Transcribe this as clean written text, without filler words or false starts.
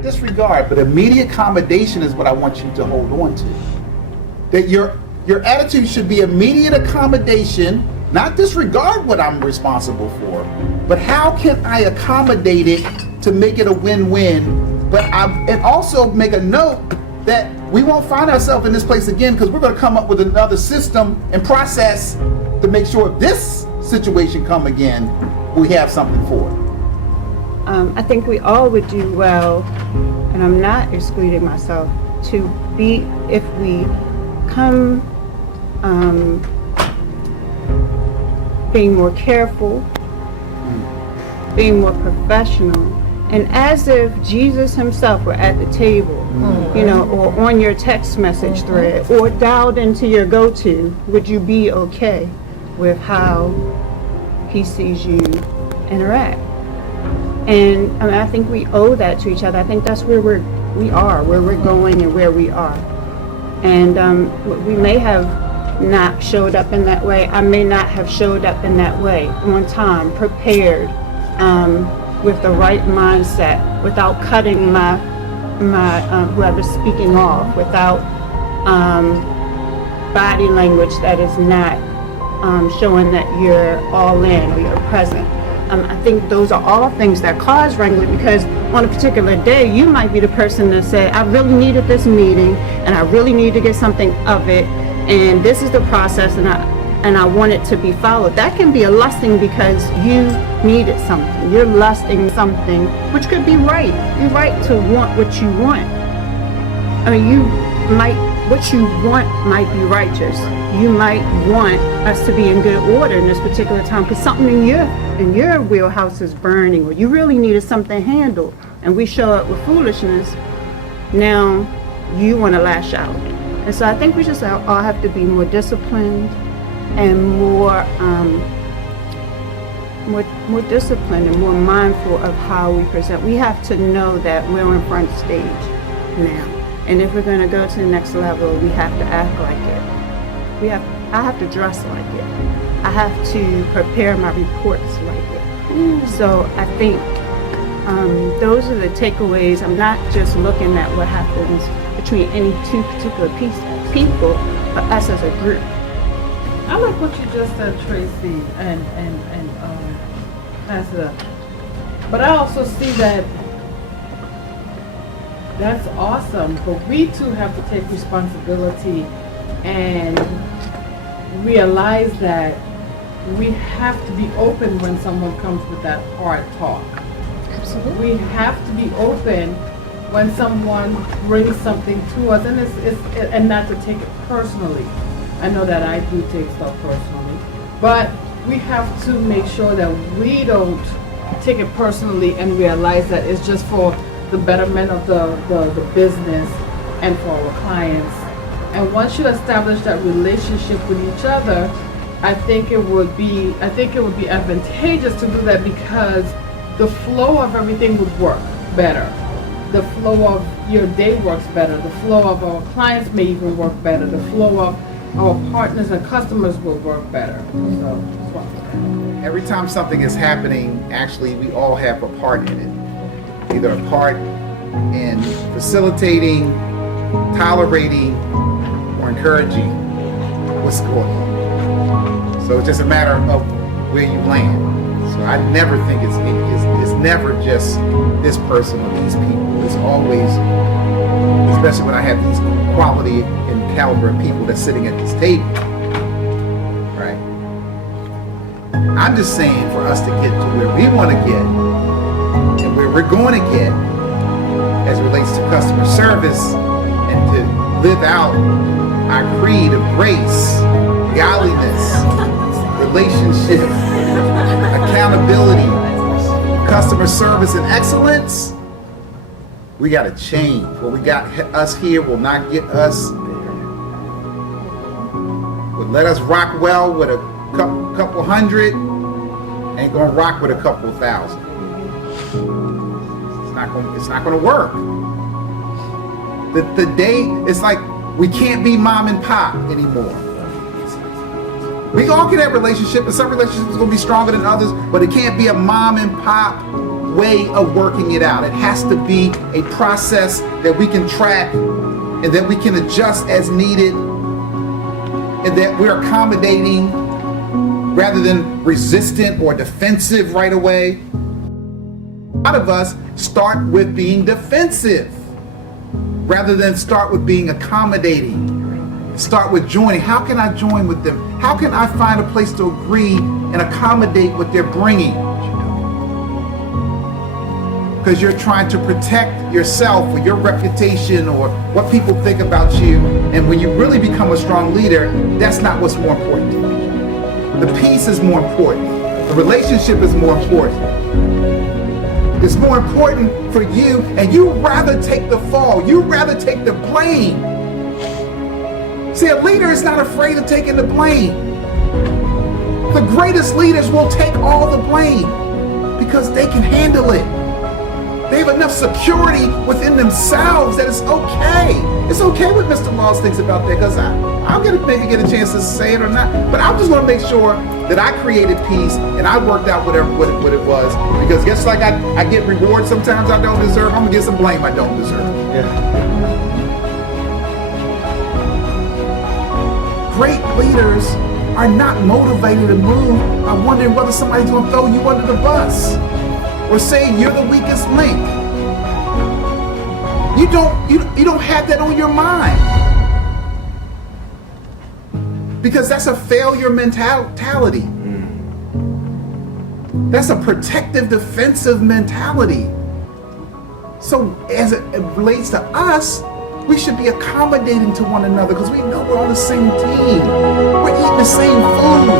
not disregard, but immediate accommodation is what I want you to hold on to. That your attitude should be immediate accommodation, not disregard what I'm responsible for, but how can I accommodate it to make it a win-win? And also make a note that we won't find ourselves in this place again, because we're going to come up with another system and process to make sure if this situation come again, we have something for it. I think we all would do well, and I'm not excluding myself, to be, if we come being more careful, being more professional, and as if Jesus himself were at the table, you know, or on your text message thread, or dialed into your go-to, would you be okay with how he sees you interact? And I mean, I think we owe that to each other. I think that's where we are, where we're going and where we are. And we may have not showed up in that way. I may not have showed up in that way on time, prepared, with the right mindset, without cutting my whoever's speaking off, without body language that is not showing that you're all in or you're present. I think those are all things that cause wrangling, because on a particular day, you might be the person to say, I really needed this meeting, and I really need to get something of it, and this is the process, and I want it to be followed. That can be a lusting because you needed something. You're lusting something, which could be right. You're right to want what you want. I mean, what you want might be righteous. You might want us to be in good order in this particular time because something in your wheelhouse is burning, or you really needed something handled, and we show up with foolishness. Now you want to lash out. And so I think we just all have to be more disciplined and more disciplined and more mindful of how we present. We have to know that we're in front stage now. And if we're going to go to the next level, we have to act like it. I have to dress like it. I have to prepare my reports like it. So I think those are the takeaways. I'm not just looking at what happens between any two particular people, but us as a group. I like what you just said, Tracy, and Pastor. But I also see that that's awesome, but we too have to take responsibility and realize that we have to be open when someone comes with that hard talk. Absolutely. We have to be open when someone brings something to us, and not to take it personally. I know that I do take stuff personally, but we have to make sure that we don't take it personally and realize that it's just for the betterment of the business and for our clients. And once you establish that relationship with each other, I think it would be advantageous to do that, because the flow of everything would work better. The flow of your day works better. The flow of our clients may even work better. The flow of our partners and customers will work better. So, every time something is happening, actually, we all have a part in it. Either a part in facilitating, tolerating, or encouraging what's going on. So it's just a matter of where you land. So I never think it's never just this person or these people. It's always, especially when I have these quality and caliber of people that's sitting at this table, right? I'm just saying, for us to get to where we want to get and where we're going to get as it relates to customer service, and to live out our creed of grace, godliness, relationship, accountability, customer service, and excellence, we got to change. What we got us here will not get us. Would let us rock well with a couple hundred, ain't gonna rock with a couple thousand. It's not gonna work. The day, it's like we can't be mom and pop anymore. We all can have relationship, and some relationships are gonna be stronger than others, but it can't be a mom and pop way of working it out. It has to be a process that we can track and that we can adjust as needed, and that we're accommodating rather than resistant or defensive right away. A lot of us start with being defensive rather than start with being accommodating. Start with joining. How can I join with them? How can I find a place to agree and accommodate what they're bringing? Because you're trying to protect yourself or your reputation or what people think about you. And when you really become a strong leader, that's not what's more important. The peace is more important. The relationship is more important. It's more important for you, and you rather take the fall. You rather take the blame. See, a leader is not afraid of taking the blame. The greatest leaders will take all the blame because they can handle it. They have enough security within themselves that it's okay. It's okay what Mr. Laws thinks about that, because I'll maybe get a chance to say it or not. But I just want to make sure that I created peace and I worked out what it was. Because just like I get rewards sometimes I don't deserve, I'm gonna get some blame I don't deserve. Yeah. Great leaders are not motivated to move by wondering whether somebody's gonna throw you under the bus or saying you're the weakest link. You don't have that on your mind, because that's a failure mentality. That's a protective, defensive mentality. So as it relates to us, we should be accommodating to one another because we know we're on the same team. We're eating the same food.